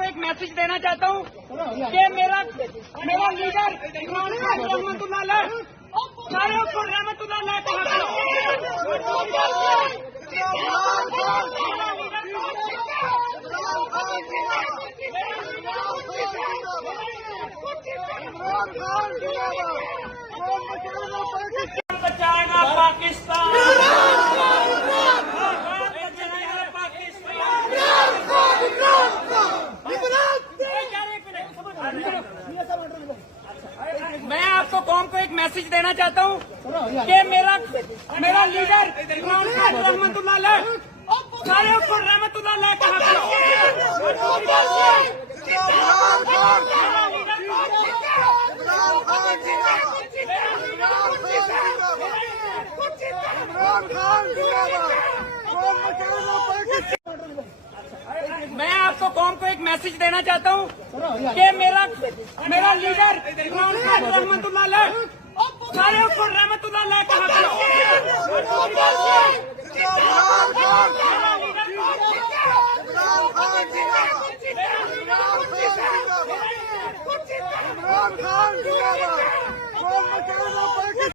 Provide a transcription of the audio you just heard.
को एक मैसेज देना चाहता हूँ कि मेरा लीडर इमरान खान रहमतुल्लाह अलैह सारे को रहमतुल्लाह अलैह बचाएगा पाकिस्तान, मैं आपको कौम को एक मैसेज देना चाहता हूँ कि मेरा लीडर इमरान खान रहमतुल्लाह अलैह सारे को रहमतुल्लाह अलैह मैं आपको कौम को एक मैसेज देना चाहता हूँ कि मेरा लीडर इमरान खान रहमतुल्लाह अलैह सारे को रहमतुल्लाह अलैह